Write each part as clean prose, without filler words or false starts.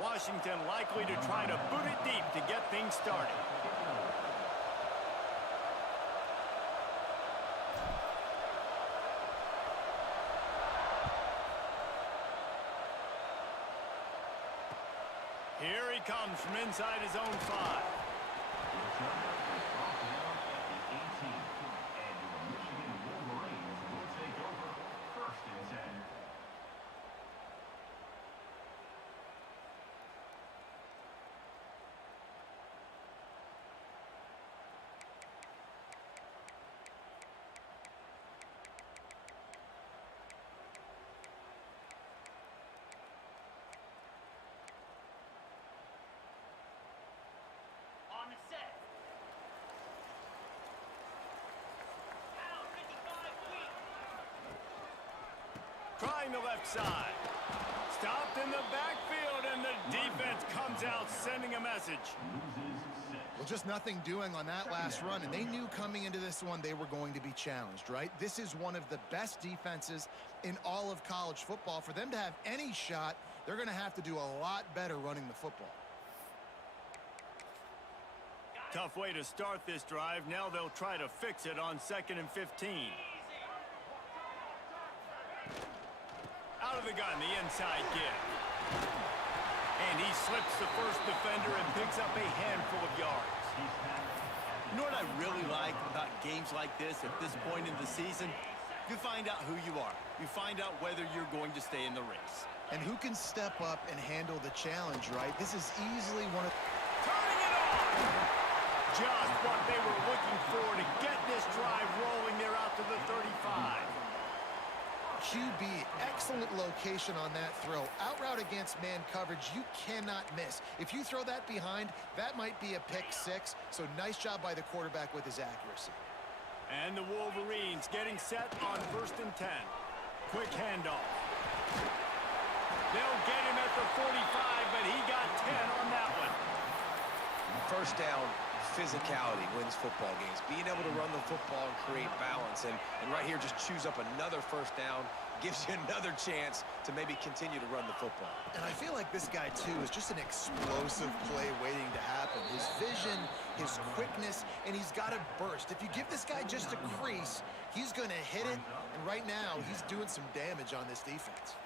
Washington likely to try to boot it deep to get things started. Here he comes from inside his own 5. Trying the left side. Stopped in the backfield, and the defense comes out sending a message. Well, just nothing doing on that last run, and they knew coming into this one they were going to be challenged, right? This is one of the best defenses in all of college football. For them to have any shot, they're going to have to do a lot better running the football. Tough way to start this drive. Now they'll try to fix it on 2nd and 15. Out of the gun, the inside give. And he slips the first defender and picks up a handful of yards. You know what I really like about games like this at this point in the season? You find out who you are. You find out whether you're going to stay in the race. And who can step up and handle the challenge, right? This is easily one of... Turning it on! Just what they were looking for to get this drive rolling. They're out to the 35. QB, excellent location on that throw. Out route against man coverage, you cannot miss. If you throw that behind, that might be a pick 6. So nice job by the quarterback with his accuracy. And the Wolverines getting set on 1st and 10. Quick handoff. They'll get him at the 45, but he got 10 on that one. First down, physicality wins football games. Being able to run the football and create balance. And right here, just choose up another first down, gives you another chance to maybe continue to run the football. And I feel like this guy, too, is just an explosive play waiting to happen. His vision, his quickness, and he's got a burst. If you give this guy just a crease, he's going to hit it. And right now, he's doing some damage on this defense.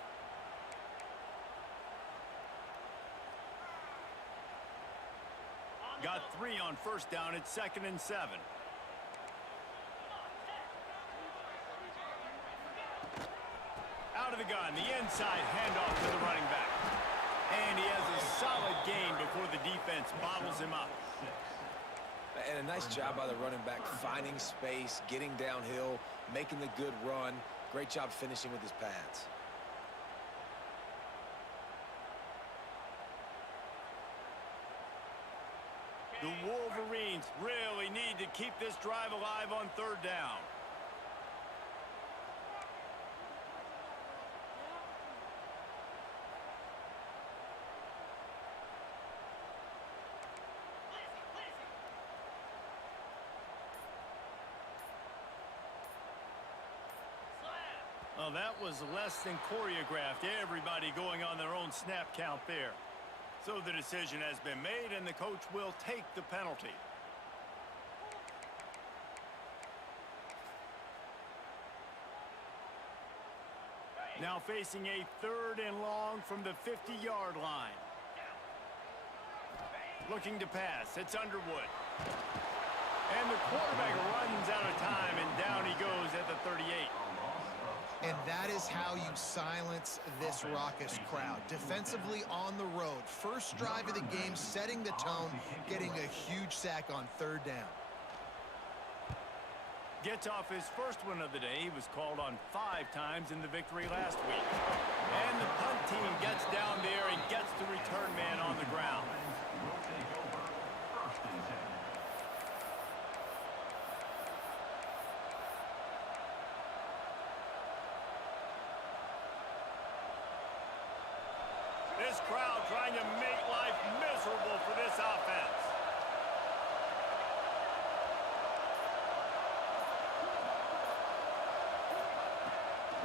Got 3 on first down at 2nd and 7. Out of the gun, the inside handoff to the running back. And he has a solid gain before the defense bottles him up. And a nice job by the running back, finding space, getting downhill, making the good run. Great job finishing with his pads. The Wolverines really need to keep this drive alive on 3rd down. Well, that was less than choreographed. Everybody going on their own snap count there. So the decision has been made, and the coach will take the penalty. Now facing a 3rd and long from the 50-yard line. Looking to pass. It's Underwood. And the quarterback runs out of time, and down he goes at the 38. And that is how you silence this raucous crowd. Defensively on the road. First drive of the game, setting the tone, getting a huge sack on 3rd down. Gets off his first one of the day. He was called on 5 times in the victory last week. And the punt team gets down there and gets the return man on the ground. This crowd trying to make life miserable for this offense.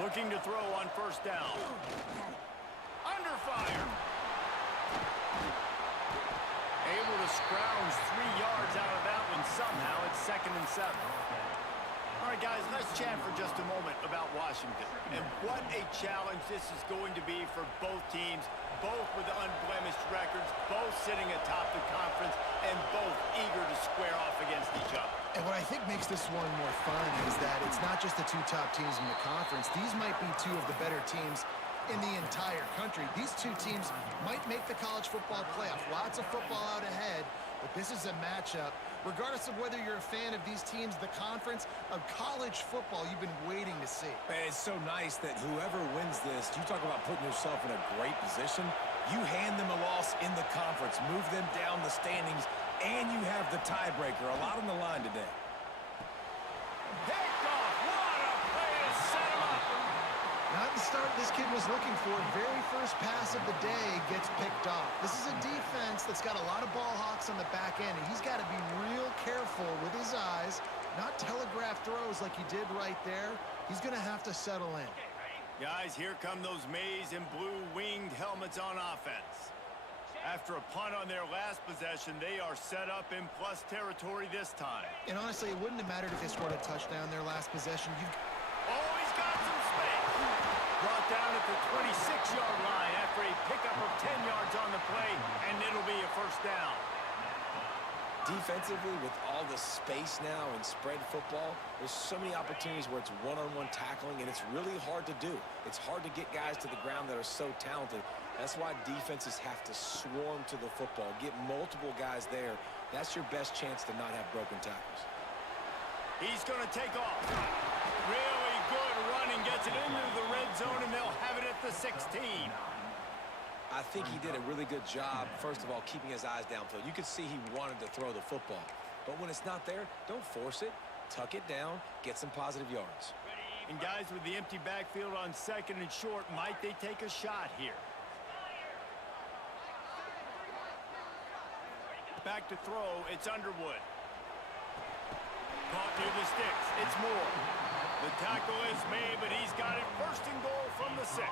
Looking to throw on 1st down. Under fire. Able to scrounge 3 yards out of that one somehow. It's 2nd and 7. All right, guys, let's chat for just a moment about Washington. And what a challenge this is going to be for both teams, both with unblemished records, both sitting atop the conference, and both eager to square off against each other. And what I think makes this one more fun is that it's not just the 2 top teams in the conference. These might be 2 of the better teams in the entire country. These 2 teams might make the college football playoff. Lots of football out ahead, but this is a matchup. Regardless of whether you're a fan of these teams, the conference of college football you've been waiting to see. Man, it's so nice that whoever wins this, you talk about putting yourself in a great position, you hand them a loss in the conference, move them down the standings, and you have the tiebreaker. A lot on the line today. Picked off. What a play to set him up. Not the start this kid was looking for. Very first pass of the day gets picked off. This is a defense that's got a lot of ball hawks on the back end, and he's got to be real careful with his eyes, not telegraph throws like he did right there. He's going to have to settle in. Guys, here come those maize and blue winged helmets on offense. After a punt on their last possession, they are set up in plus territory this time. And honestly, it wouldn't have mattered if they scored a touchdown their last possession. Oh, he's got some space. Brought down at the 26-yard line after a pickup of 10 yards on the play, and it'll be a first down. Defensively, with all the space now in spread football, there's so many opportunities where it's one-on-one tackling, and it's really hard to do. It's hard to get guys to the ground that are so talented. That's why defenses have to swarm to the football, get multiple guys there. That's your best chance to not have broken tackles. He's going to take off. Really good running, gets it into the red zone, and they'll have it at the 16. I think he did a really good job, first of all, keeping his eyes downfield. You could see he wanted to throw the football. But when it's not there, don't force it. Tuck it down, get some positive yards. And guys, with the empty backfield on 2nd and short, might they take a shot here? Back to throw, it's Underwood. Caught near the sticks, it's Moore. The tackle is made, but he's got it 1st and goal from the 6.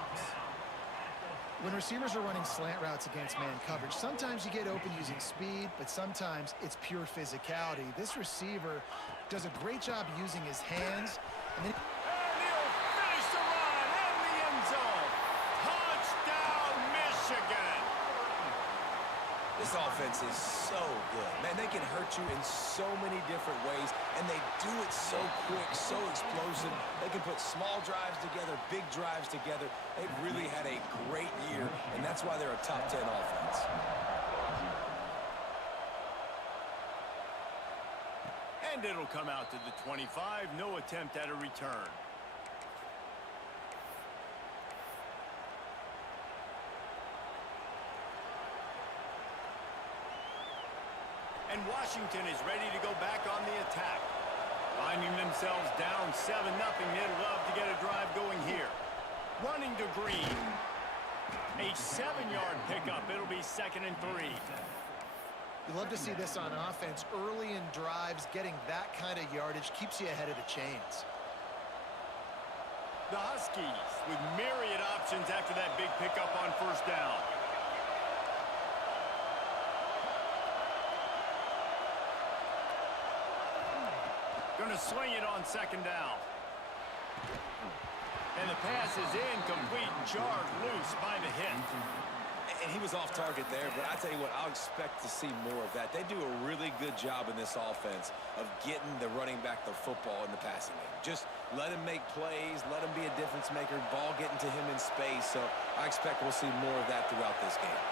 When receivers are running slant routes against man coverage, sometimes you get open using speed, but sometimes it's pure physicality. This receiver does a great job using his hands. And he'll finish the run in the end zone. Touchdown, Michigan. This offense is so good. Man, they can hurt you in so many different ways, and they do it so quick, so explosive. They can put small drives together, big drives together. They've really had a great year, and that's why they're a top 10 offense. And it'll come out to the 25. No attempt at a return. And Washington is ready to go back on the attack. Finding themselves down 7-0, they'd love to get a drive going here. Running to Green. A 7-yard pickup. It'll be 2nd and 3. you love to see this on offense. Early in drives, getting that kind of yardage keeps you ahead of the chains. The Huskies with myriad options after that big pickup on 1st down. Going to swing it on 2nd down. And the pass is incomplete and charged loose by the hit. And he was off target there, but I tell you what, I'll expect to see more of that. They do a really good job in this offense of getting the running back the football in the passing game. Just let him make plays, let him be a difference maker, ball getting to him in space. So I expect we'll see more of that throughout this game.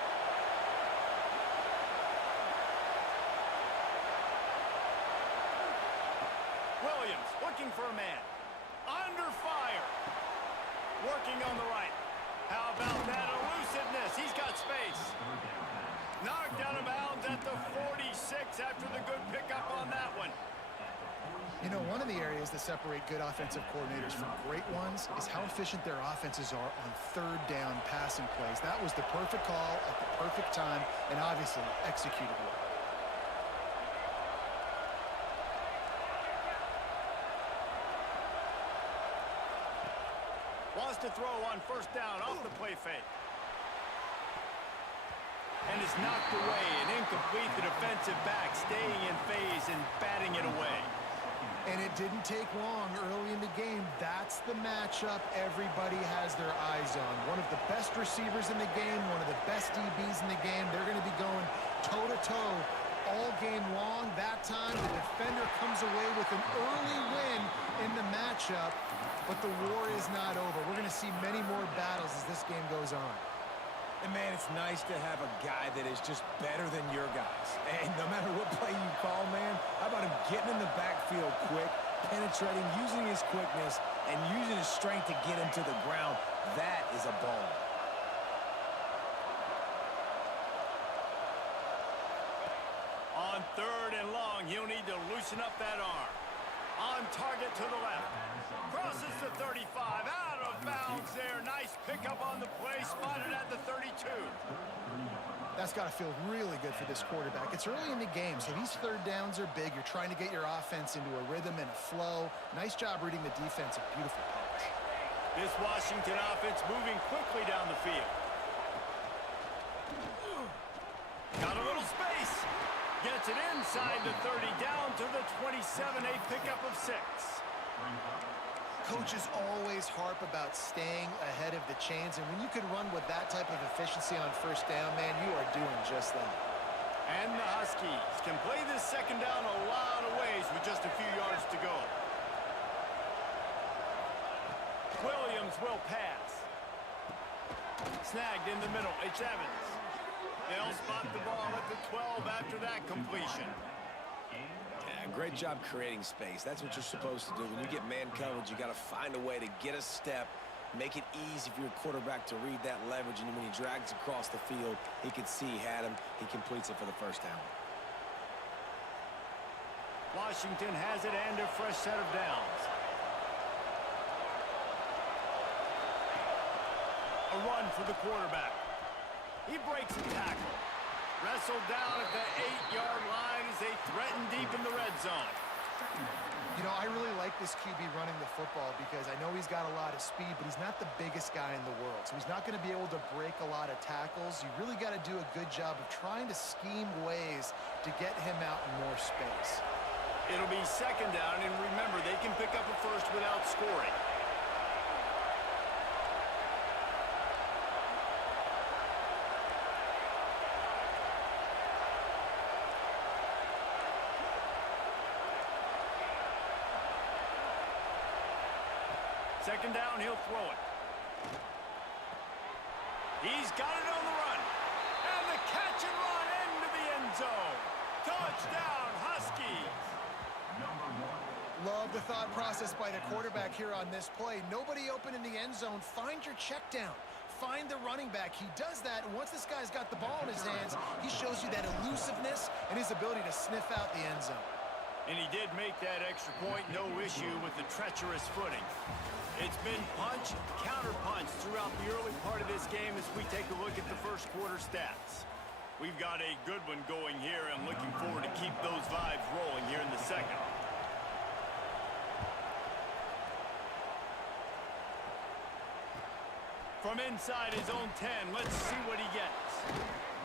Williams looking for a man. Under fire. Working on the right. How about that elusiveness? He's got space. Knocked out of bounds at the 46 after the good pickup on that one. You know, one of the areas that separate good offensive coordinators from great ones is how efficient their offenses are on 3rd down passing plays. That was the perfect call at the perfect time and obviously executed well. Wants to throw on 1st down off the play fake. and is knocked away and incomplete. The defensive back staying in phase and batting it away. And it didn't take long early in the game. That's the matchup everybody has their eyes on. One of the best receivers in the game, one of the best DBs in the game. They're going to be going toe-to-toe all game long. That time, the defender comes away with an early win in the matchup, but the war is not over. We're going to see many more battles as this game goes on. And, man, it's nice to have a guy that is just better than your guys. And no matter what play you call, man, how about him getting in the backfield quick, penetrating, using his quickness, and using his strength to get him to the ground? That is a ball. On 3rd and long, he'll need to loosen up that arm. On target to the left. Crosses the 35. Out of bounds there. Nice pickup on the play. Spotted at the 32. That's got to feel really good for this quarterback. It's early in the game, so these third downs are big. You're trying to get your offense into a rhythm and a flow. Nice job reading the defense. A beautiful pass. This Washington offense moving quickly down the field. Got a little space. Gets it inside the 30, down to the 27, a pickup of 6. Coaches always harp about staying ahead of the chains, and when you can run with that type of efficiency on first down, man, you are doing just that. And the Huskies can play this second down a lot of ways with just a few yards to go. Williams will pass. Snagged in the middle. It's Evans. They'll spot the ball at the 12 after that completion. Yeah, great job creating space. That's what you're supposed to do. When you get man coverage, you got to find a way to get a step, make it easy for your quarterback to read that leverage, and when he drags across the field, he can see he had him. He completes it for the first down. Washington has it and a fresh set of downs. A run for the quarterback. He breaks a tackle. Wrestled down at the 8-yard line as they threaten deep in the red zone. You know, I really like this QB running the football because I know he's got a lot of speed, but he's not the biggest guy in the world. So he's not going to be able to break a lot of tackles. You really got to do a good job of trying to scheme ways to get him out in more space. It'll be second down, and remember, they can pick up a first without scoring. Second down, he'll throw it. He's got it on the run. And the catch and run into the end zone. Touchdown, Huskies. Love the thought process by the quarterback here on this play. Nobody open in the end zone. Find your check down. Find the running back. He does that, and once this guy's got the ball in his hands, he shows you that elusiveness and his ability to sniff out the end zone. And he did make that extra point, no issue with the treacherous footing. It's been punch, counter-punch throughout the early part of this game as we take a look at the first quarter stats. We've got a good one going here and looking forward to keep those vibes rolling here in the second. From inside his own 10, let's see what he gets.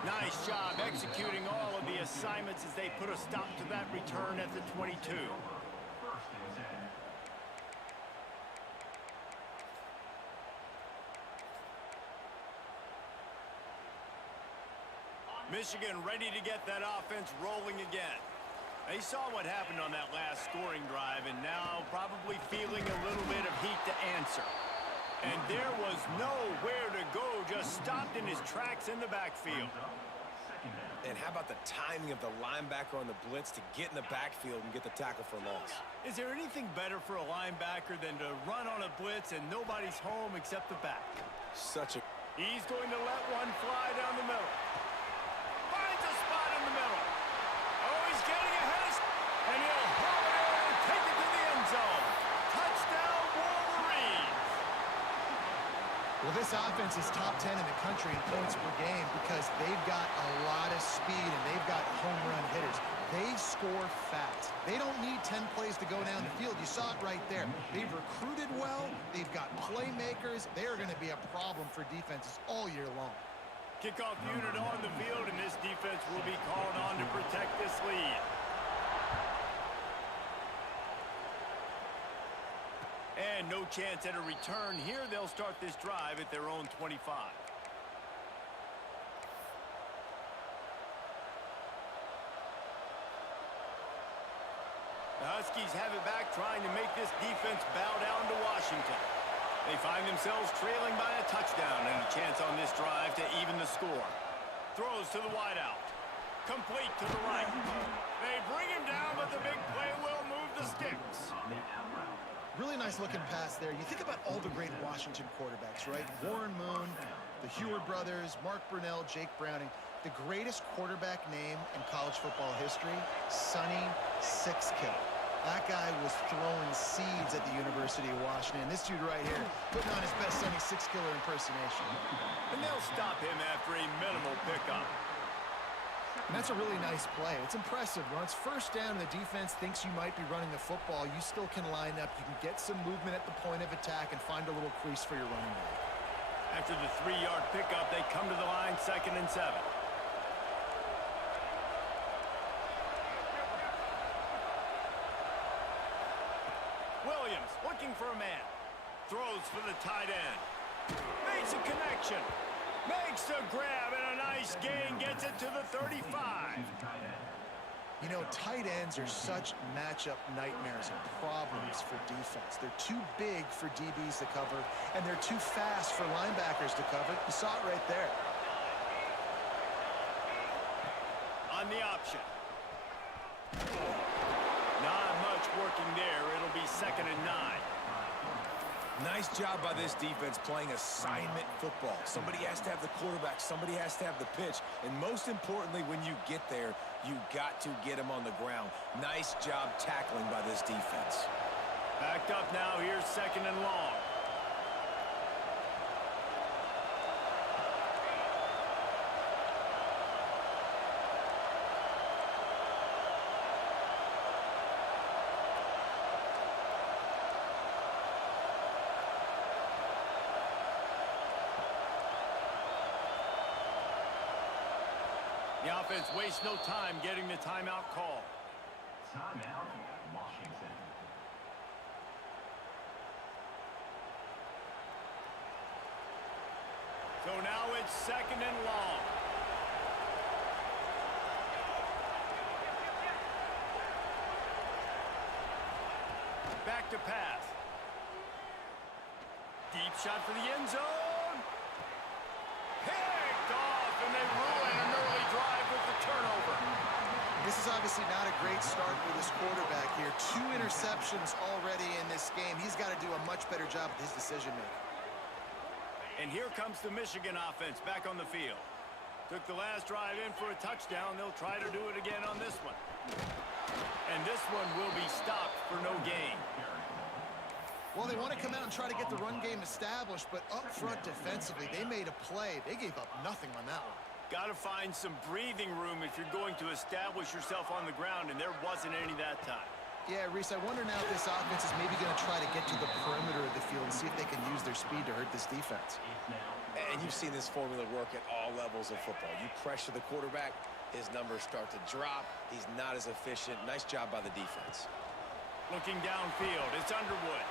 Nice job executing all of the assignments as they put a stop to that return at the 22. Michigan ready to get that offense rolling again. They saw what happened on that last scoring drive and now probably feeling a little bit of heat to answer. And there was nowhere to go, just stopped in his tracks in the backfield. And how about the timing of the linebacker on the blitz to get in the backfield and get the tackle for loss? Is there anything better for a linebacker than to run on a blitz and nobody's home except the back? Such a... He's going to let one fly down the middle. Finds a spot in the middle. Oh, he's getting ahead. And he'll haul it in and take it to the end zone. Touchdown, Wolverines. Well, this offense is top 10 in the country in points per game because they've got a lot of speed and they've got home run hitters. They score fast. They don't need 10 plays to go down the field. You saw it right there. They've recruited well. They've got playmakers. They are going to be a problem for defenses all year long. Kickoff unit on the field, and this defense will be called on to protect this lead. And no chance at a return here. They'll start this drive at their own 25. The Huskies have it back, trying to make this defense bow down to Washington. They find themselves trailing by a touchdown and a chance on this drive to even the score. Throws to the wideout. Complete to the right. They bring him down, but the big play will move the sticks. Really nice looking pass there. You think about all the great Washington quarterbacks, right? Warren Moon, the Heward brothers, Mark Brunell, Jake Browning. The greatest quarterback name in college football history, Sonny Sixkill. That guy was throwing seeds at the University of Washington. This dude right here, putting on his best Sonny Sixkiller impersonation. And they'll stop him after a minimal pickup. And that's a really nice play. It's impressive. When it's first down and the defense thinks you might be running the football, you still can line up. You can get some movement at the point of attack and find a little crease for your running back. After the 3-yard pickup, they come to the line 2nd and 7. Williams looking for a man. Throws for the tight end. Makes a connection. Makes the grab and a nice gain. Gets it to the 35. You know, tight ends are such matchup nightmares and problems for defense. They're too big for DBs to cover, and they're too fast for linebackers to cover. You saw it right there. On the option. Not much working there. It'll be 2nd and 9. Nice job by this defense playing assignment football. Somebody has to have the quarterback. Somebody has to have the pitch. And most importantly, when you get there, you got to get him on the ground. Nice job tackling by this defense. Backed up now. Here's 2nd and long. The offense wastes no time getting the timeout call. Timeout, Washington. So now it's 2nd and long. Back to pass. Deep shot for the end zone. Picked off, and they ruin an early drive with the turnover. This is obviously not a great start for this quarterback here. 2 interceptions already in this game. He's got to do a much better job with his decision-making. And here comes the Michigan offense back on the field. Took the last drive in for a touchdown. They'll try to do it again on this one. And this one will be stopped for no gain. Well, they want to come out and try to get the run game established, but up front defensively, they made a play. They gave up nothing on that one. Got to find some breathing room if you're going to establish yourself on the ground, and there wasn't any that time. Yeah, Reese, I wonder now if this offense is maybe going to try to get to the perimeter of the field and see if they can use their speed to hurt this defense. And you've seen this formula work at all levels of football. You pressure the quarterback, his numbers start to drop. He's not as efficient. Nice job by the defense. Looking downfield, it's Underwood.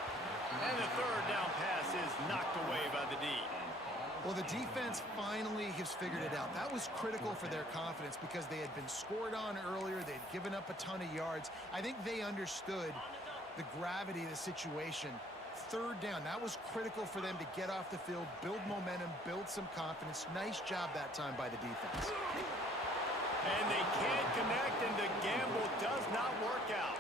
And the 3rd down pass is knocked away by the D. Well, the defense finally has figured it out. That was critical for their confidence because they had been scored on earlier. They'd given up a ton of yards. I think they understood the gravity of the situation. 3rd down, that was critical for them to get off the field, build momentum, build some confidence. Nice job that time by the defense. And they can't connect, and the gamble does not work out.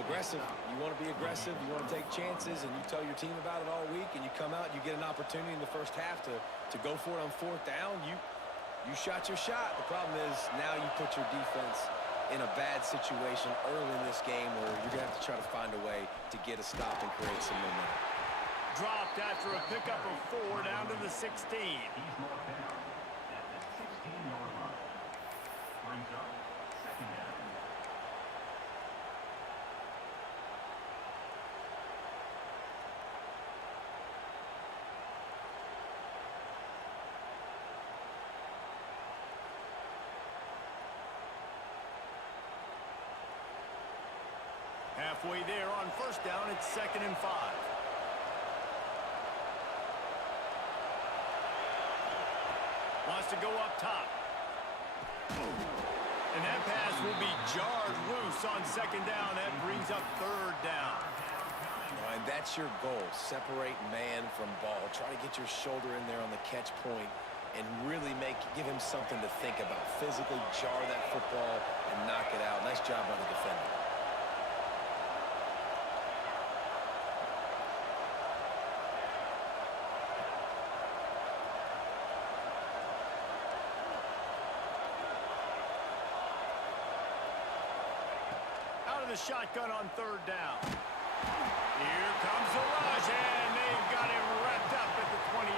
Aggressive. You want to be aggressive. You want to take chances, and you tell your team about it all week, and you come out and you get an opportunity in the first half to go for it on 4th down. You shot your shot. The problem is now you put your defense in a bad situation early in this game where you're going to have to try to find a way to get a stop and create some momentum. Dropped after a pickup of 4 down to the 16. He's marked down at the 16-yard line. Brings up 2nd down. halfway there on first down. It's 2nd and 5. Wants to go up top. And that pass will be jarred loose on 2nd down. That brings up 3rd down. And that's your goal. Separate man from ball. Try to get your shoulder in there on the catch point and really give him something to think about. Physically jar that football and knock it out. Nice job by the defender. Out of the shotgun on 3rd down. Here comes the rush, and they've got him wrapped up at the 28.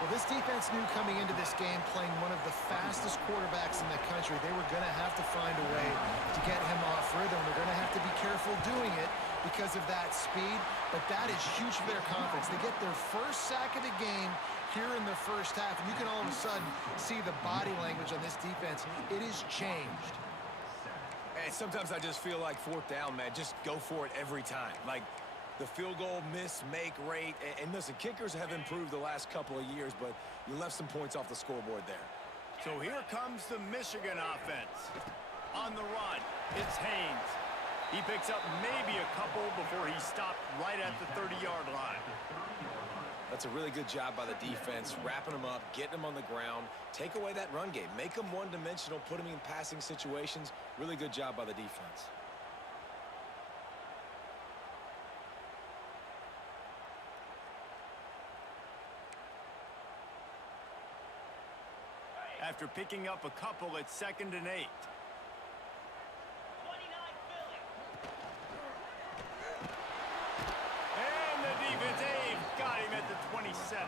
Well, this defense knew coming into this game, playing one of the fastest quarterbacks in the country, they were going to have to find a way to get him off rhythm. They're going to have to be careful doing it because of that speed, but that is huge for their confidence. They get their first sack of the game here in the first half, and you can all of a sudden see the body language on this defense. It is changed. And sometimes I just feel like 4th down, man, just go for it every time. Like the field goal miss-make rate. And listen, kickers have improved the last couple of years, but you left some points off the scoreboard there. So here comes the Michigan offense. On the run, it's Haynes. He picks up maybe a couple before he stopped right at the 30-yard line. That's a really good job by the defense, wrapping them up, getting them on the ground, take away that run game, make them one-dimensional, put them in passing situations. Really good job by the defense. After picking up a couple, it's 2nd and 8. And the defense got him at the 27.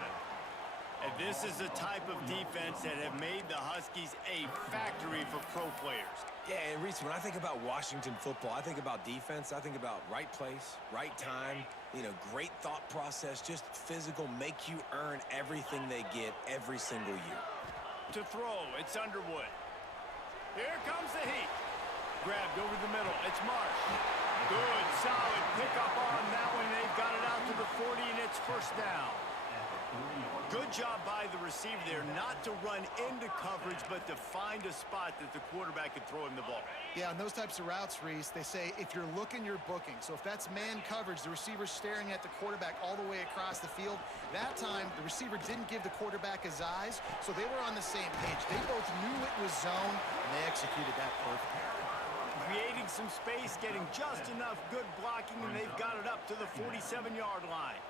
And this is the type of defense that have made the Huskies a factory for pro players. Yeah, and Reese, when I think about Washington football, I think about defense. I think about right place, right time, great thought process, just physical, make you earn everything they get every single year. To throw, it's Underwood. Here comes the heat. Grabbed over the middle, it's Marsh. Good, solid pickup on that one. They've got it out to the 40, and it's first down. Good job by the receiver there, not to run into coverage, but to find a spot that the quarterback could throw him the ball. Yeah, on those types of routes, Reese, they say if you're looking, you're booking. So if that's man coverage, the receiver's staring at the quarterback all the way across the field. That time, the receiver didn't give the quarterback his eyes, so they were on the same page. They both knew it was zone, and they executed that perfectly. Creating some space, getting just enough good blocking, and they've got it up to the 47-yard line.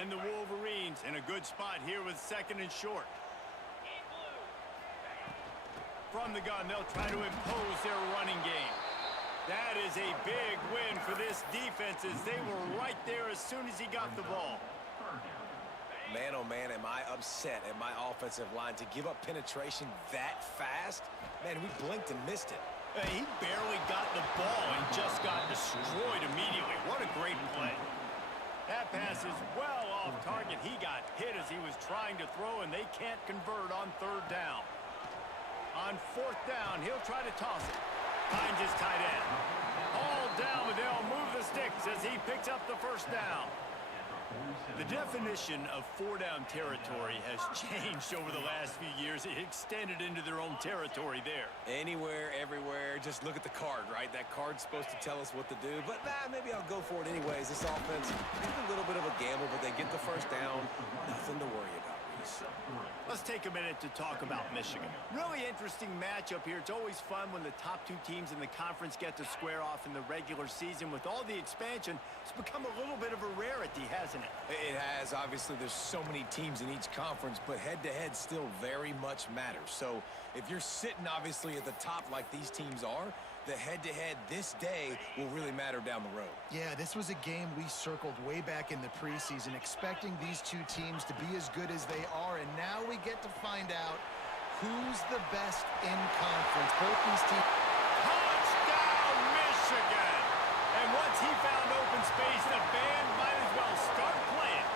And the Wolverines in a good spot here with 2nd and short. From the gun, they'll try to impose their running game. That is a big win for this defense as they were right there as soon as he got the ball. Man, oh man, am I upset at my offensive line to give up penetration that fast? Man, we blinked and missed it. He barely got the ball and just got destroyed immediately. What a great play. That pass is well off target. He got hit as he was trying to throw, and they can't convert on 3rd down. On 4th down, he'll try to toss it. Finds his tight end. Hauled down, but they'll move the sticks as he picks up the first down. The definition of 4-down territory has changed over the last few years. It extended into their own territory there. Anywhere, everywhere, just look at the card, right? That card's supposed to tell us what to do, but maybe I'll go for it anyways. This offense, a little bit of a gamble, but they get the first down. Nothing to worry about. Let's take a minute to talk about Michigan. Really interesting matchup here. It's always fun when the top two teams in the conference get to square off in the regular season. With all the expansion, it's become a little bit of a rarity, hasn't it? It has. Obviously, there's so many teams in each conference, but head-to-head still very much matters. So if you're sitting, obviously, at the top like these teams are, the head-to-head this day will really matter down the road. Yeah, this was a game we circled way back in the preseason, expecting these two teams to be as good as they are, and now we get to find out who's the best in conference. Both these teams. Touchdown, Michigan! And once he found open space, the band might as well start playing.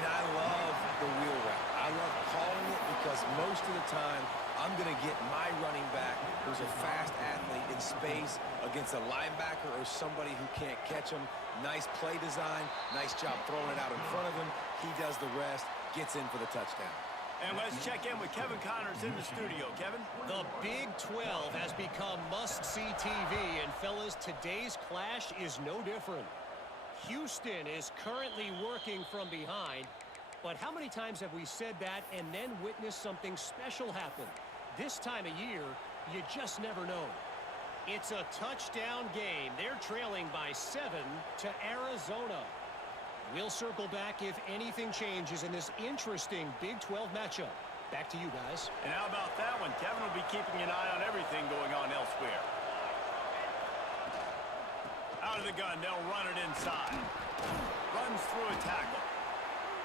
And I love the wheel route. I fast athlete in space against a linebacker or somebody who can't catch him. Nice play design. Nice job throwing it out in front of him. He does the rest, gets in for the touchdown. And let's check in with Kevin Connors in the studio. Kevin? The Big 12 has become must-see TV, and fellas, today's clash is no different. Houston is currently working from behind, but how many times have we said that and then witnessed something special happen? This time of year, you just never know. It's a touchdown game. They're trailing by 7 to Arizona. We'll circle back if anything changes in this interesting Big 12 matchup. Back to you guys. And how about that one? Kevin will be keeping an eye on everything going on elsewhere. Out of the gun, they'll run it inside. Runs through a tackle.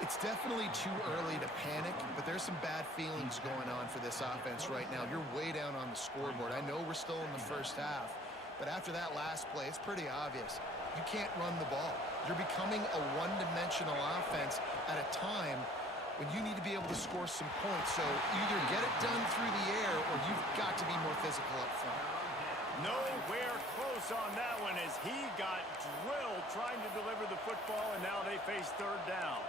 It's definitely too early to panic, but there's some bad feelings going on for this offense right now. You're way down on the scoreboard. I know we're still in the first half, but after that last play, it's pretty obvious. You can't run the ball. You're becoming a one-dimensional offense at a time when you need to be able to score some points. So either get it done through the air or you've got to be more physical up front. Nowhere close on that one as he got drilled trying to deliver the football, and now they face third down.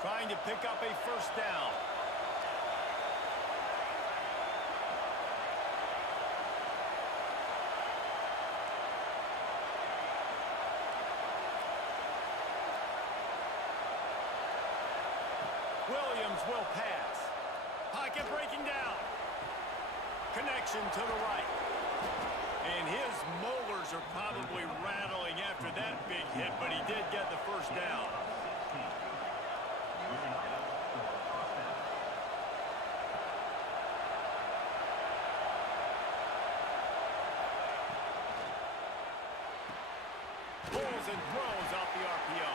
Trying to pick up a first down. Williams will pass. Pocket breaking down. Connection to the right. And his molars are probably rattling after that big hit, but he did get the first down. Pulls and throws off the RPO.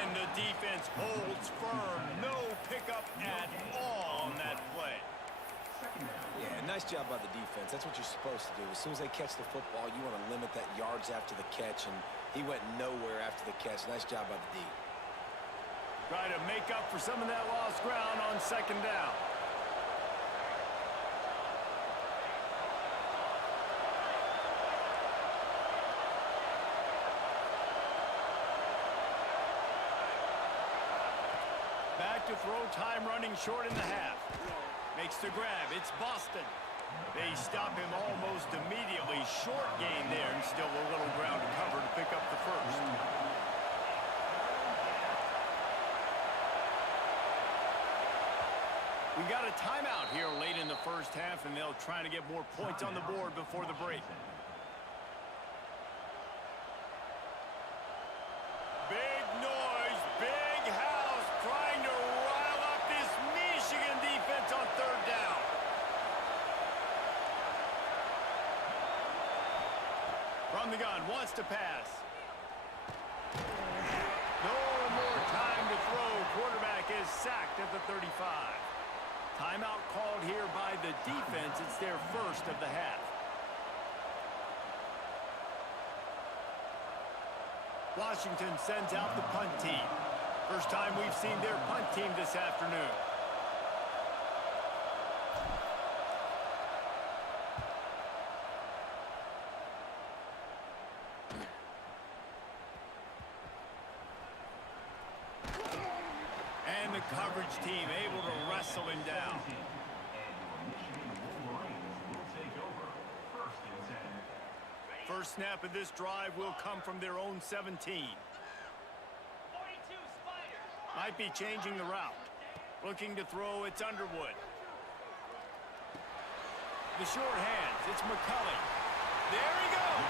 And the defense holds firm. No pickup at all on that play. Yeah, nice job by the defense. That's what you're supposed to do. As soon as they catch the football, you want to limit that yards after the catch, and he went nowhere after the catch. Nice job by the D. Try to make up for some of that lost ground on second down. Back to throw, time running short in the half. Makes the grab, it's Boston. They stop him almost immediately. Short gain there, and still a little ground to cover to pick up the first. We got a timeout here late in the first half, and they'll try to get more points on the board before the break. Big noise, big house, trying to rile up this Michigan defense on third down. From the gun, wants to pass. No more time to throw. Quarterback is sacked at the 35. Timeout called here by the defense. It's their first of the half. Washington sends out the punt team. First time we've seen their punt team this afternoon. And the coverage team able to wrestle him down. First snap of this drive will come from their own 17. Might be changing the route. Looking to throw, it's Underwood. The short hands, it's McCulley. There he goes.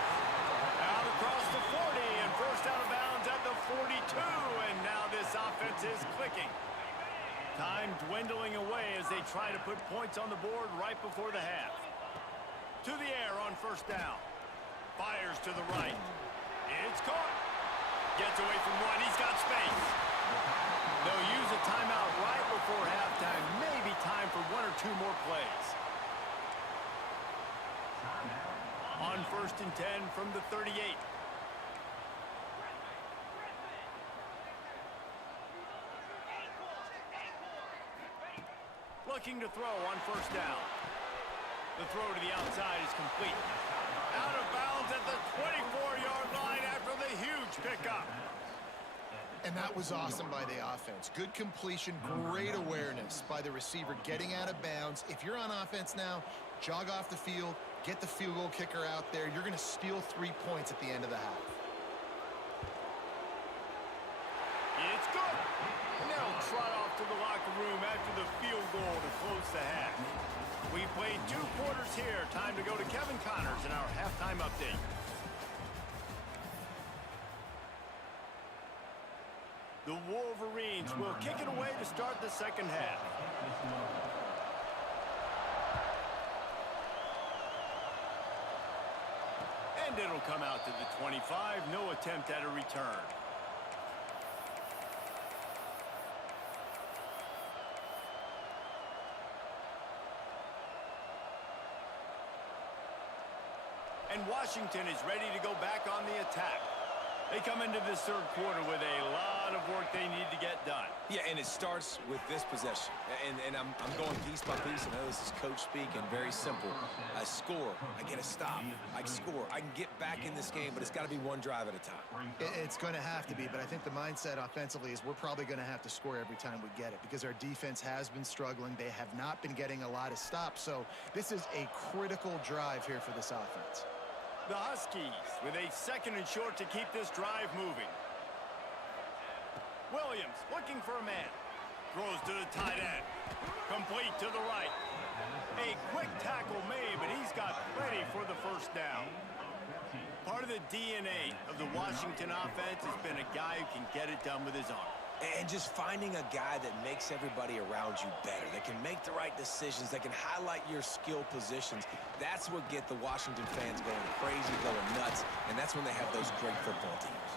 Out across the 40 and first out of bounds at the 42. And now this offense is clicking. Time dwindling away as they try to put points on the board right before the half. To the air on first down. Fires to the right. It's caught. Gets away from one. He's got space. They'll use a timeout right before halftime. Maybe time for one or two more plays. On first and 10 from the 38. looking to throw on first down. The throw to the outside is complete. Out of bounds at the 24-yard line after the huge pickup. And that was awesome by the offense. Good completion, great awareness by the receiver getting out of bounds. If you're on offense now, jog off the field, get the field goal kicker out there. You're going to steal 3 points at the end of the half. It's good. And they'll trot off to the locker room after the field goal to close the half. We played 2 quarters here. Time to go to Kevin Connors in our halftime update. The Wolverines will kick it away to start the second half. And it'll come out to the 25. No attempt at a return. And Washington is ready to go back on the attack. They come into this third quarter with a lot of work they need to get done. Yeah, and it starts with this possession. And I'm going piece by piece. I know this is coach speak and very simple. I score. I get a stop. I score. I can get back in this game, but it's got to be one drive at a time. It's going to have to be, but I think the mindset offensively is we're probably going to have to score every time we get it because our defense has been struggling. They have not been getting a lot of stops, so this is a critical drive here for this offense. The Huskies with a second and short to keep this drive moving. Williams looking for a man. Throws to the tight end. Complete to the right. A quick tackle made, but he's got plenty for the first down. Part of the DNA of the Washington offense has been a guy who can get it done with his arm. And just finding a guy that makes everybody around you better, that can make the right decisions, that can highlight your skill positions. That's what get the Washington fans going crazy, going nuts, and that's when they have those great football teams.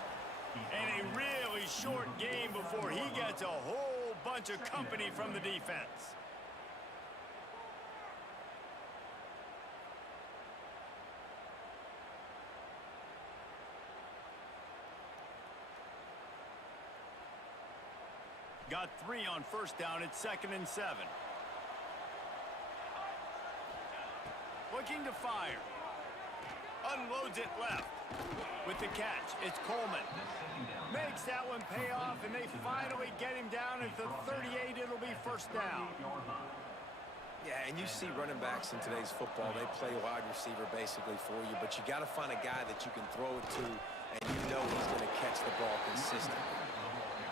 And a really short game before he gets a whole bunch of company from the defense. Got 3 on first down at 2nd and 7. Looking to fire. Unloads it left. With the catch, it's Coleman. Makes that one pay off, and they finally get him down at the 38. It'll be first down. Yeah, and you see running backs in today's football, they play wide receiver basically for you, but you got to find a guy that you can throw it to, and you know he's going to catch the ball consistently.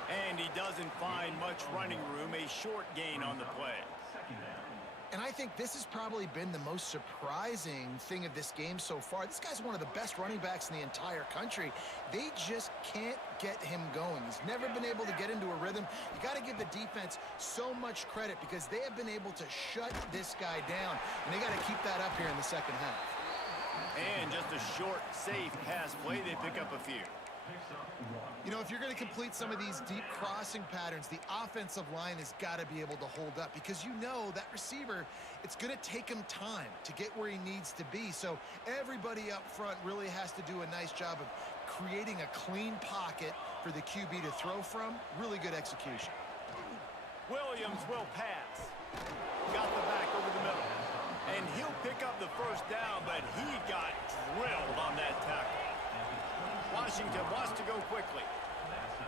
And he doesn't find much running room, a short gain on the play. And I think this has probably been the most surprising thing of this game so far. This guy's one of the best running backs in the entire country. They just can't get him going. He's never been able to get into a rhythm. You got to give the defense so much credit because they have been able to shut this guy down. And they got to keep that up here in the second half. And just a short, safe pass play, they pick up a few. You know, if you're going to complete some of these deep crossing patterns, the offensive line has got to be able to hold up because you know that receiver, it's going to take him time to get where he needs to be. So everybody up front really has to do a nice job of creating a clean pocket for the QB to throw from. Really good execution. Williams will pass. Got the back over the middle. And he'll pick up the first down, but he got drilled on that tackle. Washington wants to go quickly.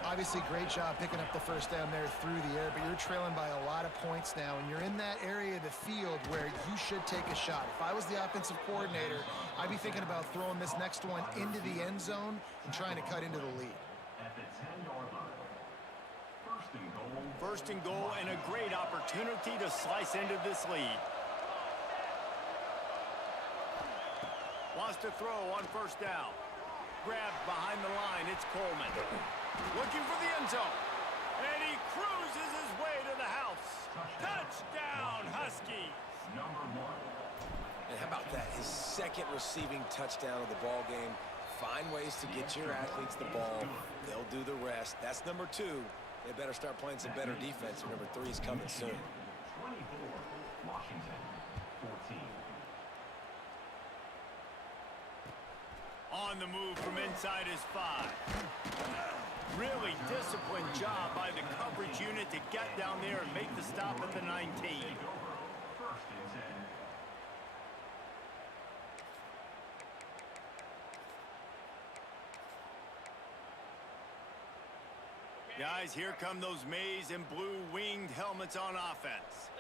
Obviously, great job picking up the first down there through the air, but you're trailing by a lot of points now, and you're in that area of the field where you should take a shot. If I was the offensive coordinator, I'd be thinking about throwing this next one into the end zone and trying to cut into the lead. At the 10-yard line. First and goal. First and goal, and a great opportunity to slice into this lead. Wants to throw on first down. Grabbed behind the line, it's Coleman. Looking for the end zone. And he cruises his way to the house. Touchdown, Huskies. Number 1. And how about that? His second receiving touchdown of the ball game. Find ways to get your athletes the ball. They'll do the rest. That's number 2. They better start playing some better defense. Number 3 is coming soon. 24. Washington. 14. On the move from inside his 5. Really disciplined job by the coverage unit to get down there and make the stop at the 19. First and 10. Guys, here come those maize and blue winged helmets on offense.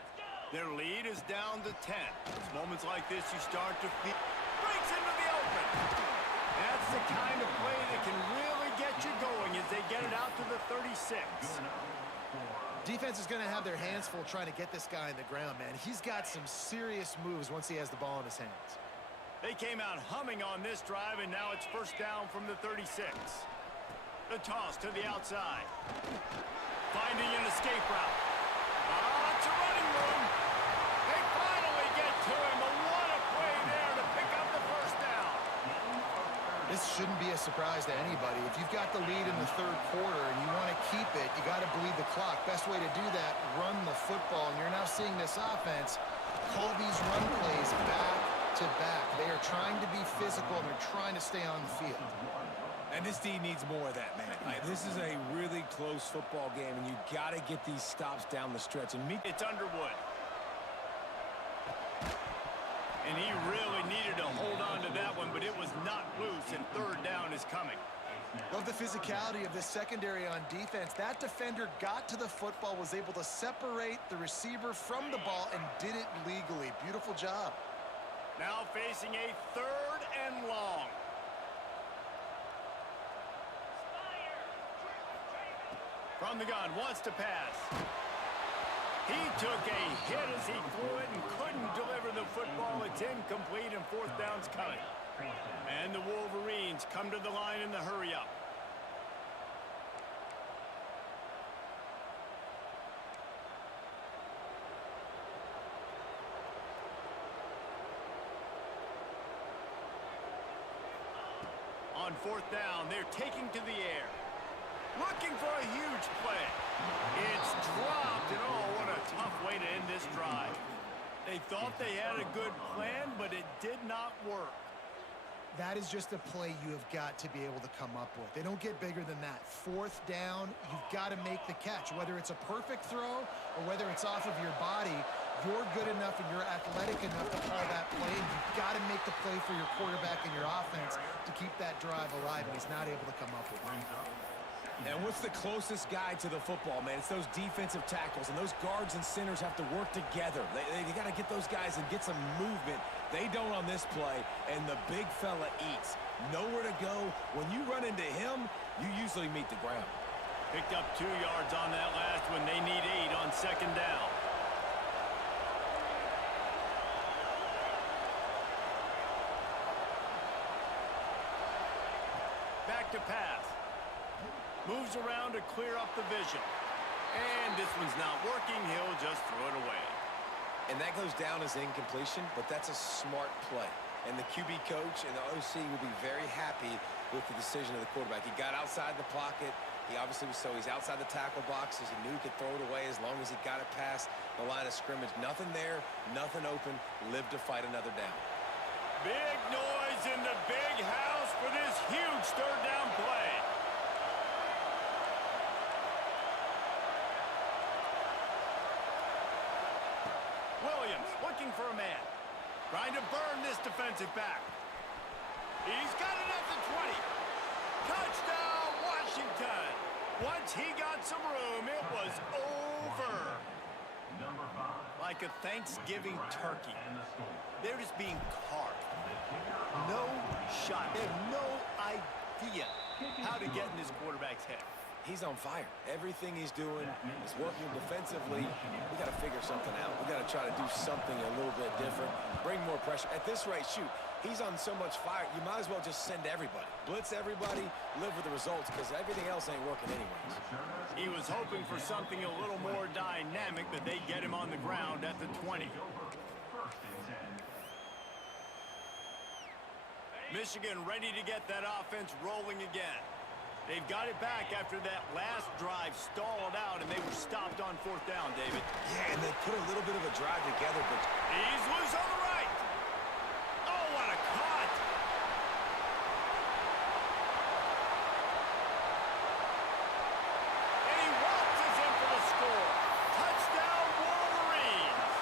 Their lead is down to 10. It's moments like this you start to feel. Breaks into the open. That's the kind of play that can really get you going as they get it out to the 36. Defense is going to have their hands full trying to get this guy in the ground, man. He's got some serious moves once he has the ball in his hands. They came out humming on this drive, and now it's first down from the 36. The toss to the outside. Finding an escape route. It's a running room. They finally get to him. But what a play there to pick up the first down. This shouldn't be a surprise to anybody. If you've got the lead in the third quarter and you want to keep it, you got to bleed the clock. Best way to do that, run the football. And you're now seeing this offense call these run plays back to back. They are trying to be physical, and they're trying to stay on the field. And this D needs more of that, man. This is a really close football game, and you got to get these stops down the stretch. And It's Underwood. And he really needed to hold on to that one, but it was not loose, and third down is coming. Love the physicality of this secondary on defense. That defender got to the football, was able to separate the receiver from the ball, and did it legally. Beautiful job. Now facing a third and long. From the gun, wants to pass. He took a hit as he threw it and couldn't deliver the football. It's incomplete, and fourth down's coming. And the Wolverines come to the line in the hurry-up. On fourth down, they're taking to the air. Looking for a huge play. It's dropped, and oh, what a tough way to end this drive. They thought they had a good plan, but it did not work. That is just a play you have got to be able to come up with. They don't get bigger than that. Fourth down, you've got to make the catch. Whether it's a perfect throw or whether it's off of your body, you're good enough and you're athletic enough to call that play. And you've got to make the play for your quarterback and your offense to keep that drive alive, and he's not able to come up with it. And what's the closest guy to the football, man? It's those defensive tackles, and those guards and centers have to work together. They got to get those guys and get some movement. They don't on this play, and the big fella eats. Nowhere to go. When you run into him, you usually meet the ground. Picked up 2 yards on that last one. They need 8 on second down. Back to pass. Moves around to clear up the vision. And this one's not working. He'll just throw it away. And that goes down as incompletion, but that's a smart play. And the QB coach and the OC will be very happy with the decision of the quarterback. He got outside the pocket. He obviously was he's outside the tackle boxes. He knew he could throw it away as long as he got it past the line of scrimmage. Nothing there, nothing open. Live to fight another down. Big noise in the big house for this huge third down play. Williams looking for a man. Trying to burn this defensive back. He's got it at the 20. Touchdown, Washington. Once he got some room, it was over. Number 5. Like a Thanksgiving turkey. They're just being carved. No shot. They have no idea how to get in this quarterback's head. He's on fire. Everything he's doing is working defensively. We got to figure something out. We got to try to do something a little bit different. Bring more pressure. At this rate, shoot, he's on so much fire, you might as well just send everybody. Blitz everybody, live with the results, because everything else ain't working anyways. He was hoping for something a little more dynamic, but they get him on the ground at the 20. First and 10. Michigan ready to get that offense rolling again. They've got it back after that last drive stalled out, and they were stopped on fourth down, David. Yeah, and they put a little bit of a drive together, but He's loose on the right. Oh, what a cut. And he walks us in for the score. Touchdown, Wolverines.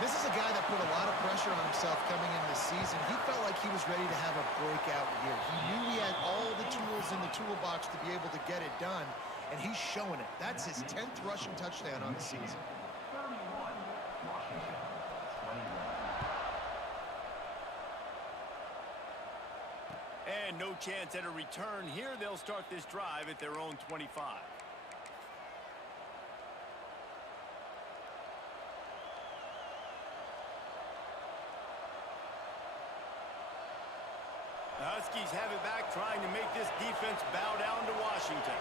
This is a guy that put a lot of pressure on himself coming in this season. He felt like he was ready to have a breakout year. He knew he had all the tools in the toolbox to be able to get it done, and he's showing it. That's his 10th rushing touchdown on the season. 31, Washington, 21. And no chance at a return here. They'll start this drive at their own 25. The Huskies have it back, trying to make this defense bow down to Washington.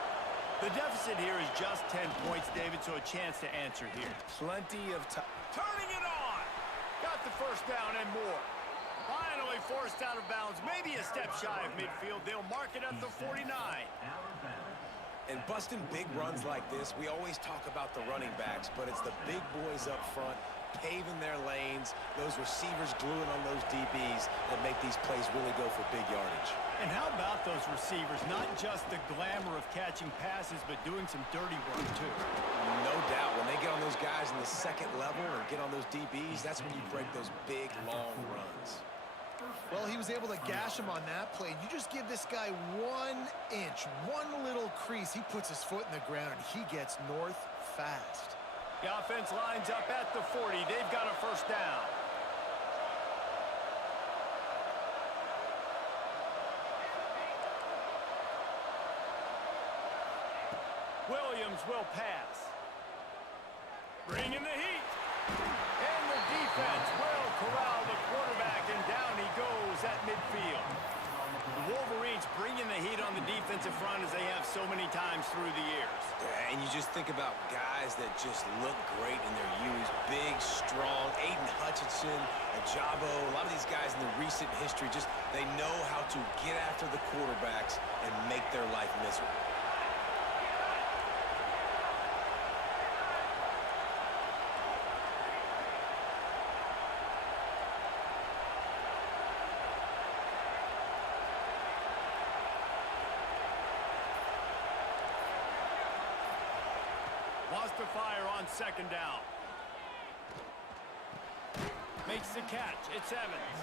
The deficit here is just 10 points, David, so a chance to answer here. Plenty of time. Turning it on! Got the first down and more. Finally forced out of bounds, maybe a step shy of midfield. They'll mark it at the 49. And busting big runs like this, we always talk about the running backs, but it's the big boys up front paving their lanes, those receivers gluing on those DBs that make these plays really go for big yardage. And how about those receivers? Not just the glamour of catching passes, but doing some dirty work, too. No doubt. When they get on those guys in the second level and get on those DBs, that's when you break those big, long runs. Well, he was able to gash him on that play. You just give this guy 1 inch, one little crease. He puts his foot in the ground, and he gets north fast. The offense lines up at the 40. They've got a first down. Williams will pass. Bringing the heat. And the defense will corral the quarterback, and down he goes at midfield. The Wolverines bringing the heat on the defensive front as they have so many times through the years. Yeah, and you just think about guys that just look great in their youth. Big, strong, Aiden Hutchinson, Ajabo, a lot of these guys in the recent history, just they know how to get after the quarterbacks and make their life miserable. Wants to fire on second down. Makes the catch. It's Evans.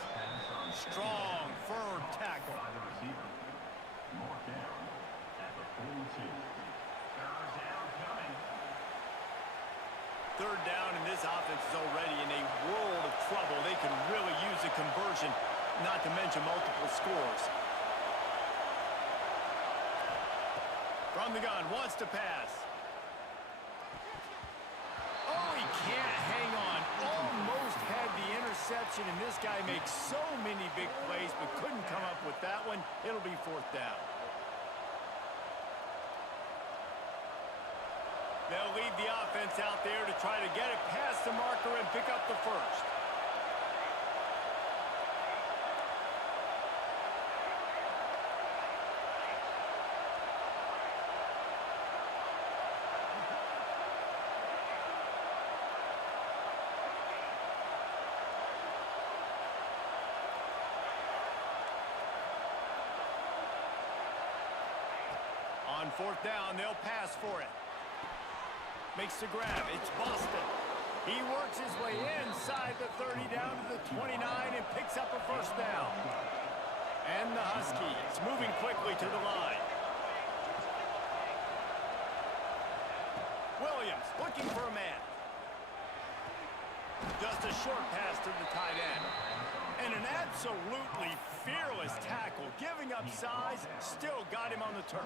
Strong, firm tackle. Third down, and this offense is already in a world of trouble. They can really use a conversion, not to mention multiple scores. From the gun, wants to pass. Oh, he can't hang on. Almost had the interception, and this guy makes so many big plays, but couldn't come up with that one. It'll be fourth down. They'll lead the offense out there to try to get it past the marker and pick up the first. On fourth down, they'll pass for it. Makes the grab. It's Boston. He works his way inside the 30 down to the 29 and picks up a first down. And the Huskies moving quickly to the line. Williams looking for a man. Just a short pass to the tight end. And an absolutely fearless tackle. Giving up size, still got him on the turf.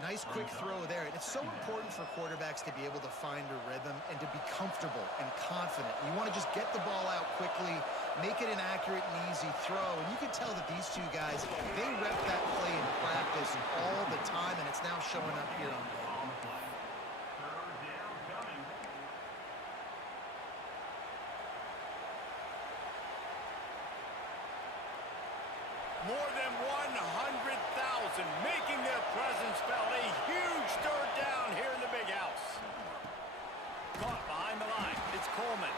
Nice quick throw there. And it's so important for quarterbacks to be able to find a rhythm and to be comfortable and confident. You want to just get the ball out quickly, make it an accurate and easy throw. And you can tell that these two guys, they rep that play in practice all the time, and it's now showing up here on the field. More than 100,000 making their presence felt. A huge third down here in the big house. Caught behind the line. It's Coleman.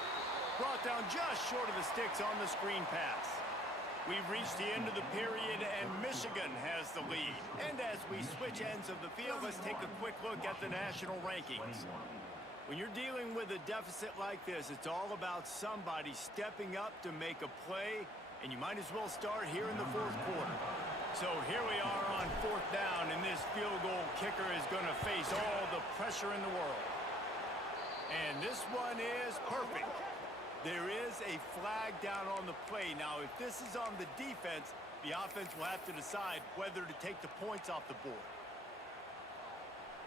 Brought down just short of the sticks on the screen pass. We've reached the end of the period, and Michigan has the lead. And as we switch ends of the field, let's take a quick look at the national rankings. When you're dealing with a deficit like this, it's all about somebody stepping up to make a play, and you might as well start here in the fourth quarter. So here we are on fourth down, and this field goal kicker is going to face all the pressure in the world. And this one is perfect. There is a flag down on the play. Now, if this is on the defense, the offense will have to decide whether to take the points off the board.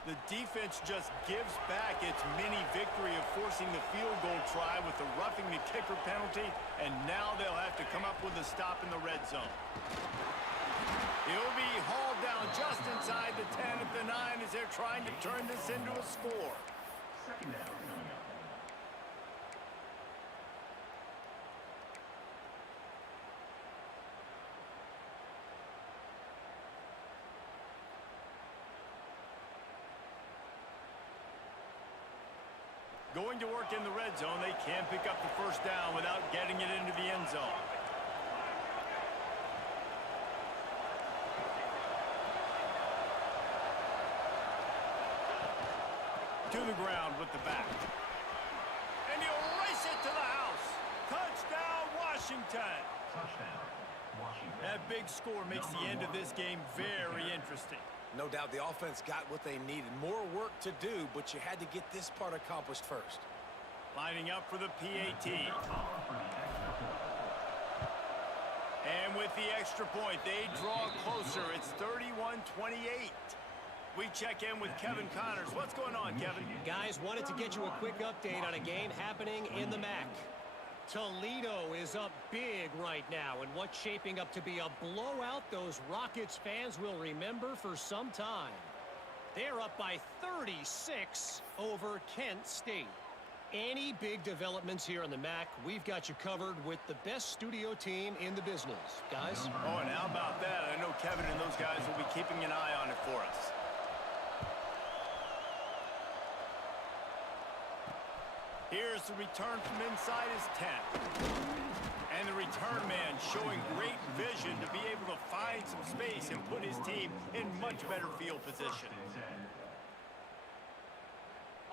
The defense just gives back its mini victory of forcing the field goal try with the roughing the kicker penalty, and now they'll have to come up with a stop in the red zone. He'll be hauled down just inside the 10 at the 9 as they're trying to turn this into a score. Second down coming up. Going to work in the red zone, they can pick up the first down without getting it into the end zone. To the ground with the back. And he'll race it to the house. Touchdown, Washington. Touchdown, Washington. That big score makes the end of this game very interesting. No doubt the offense got what they needed. More work to do, but you had to get this part accomplished first. Lining up for the PAT. And with the extra point, they draw closer. It's 31-28. We check in with Kevin Connors. What's going on, Kevin? Guys, wanted to get you a quick update on a game happening in the MAC. Toledo is up big right now, and what's shaping up to be a blowout those Rockets fans will remember for some time. They're up by 36 over Kent State. Any big developments here in the MAC, we've got you covered with the best studio team in the business. Guys? Oh, and how about that? I know Kevin and those guys will be keeping an eye on it for us. Here's the return from inside his 10. And the return man showing great vision to be able to find some space and put his team in much better field position.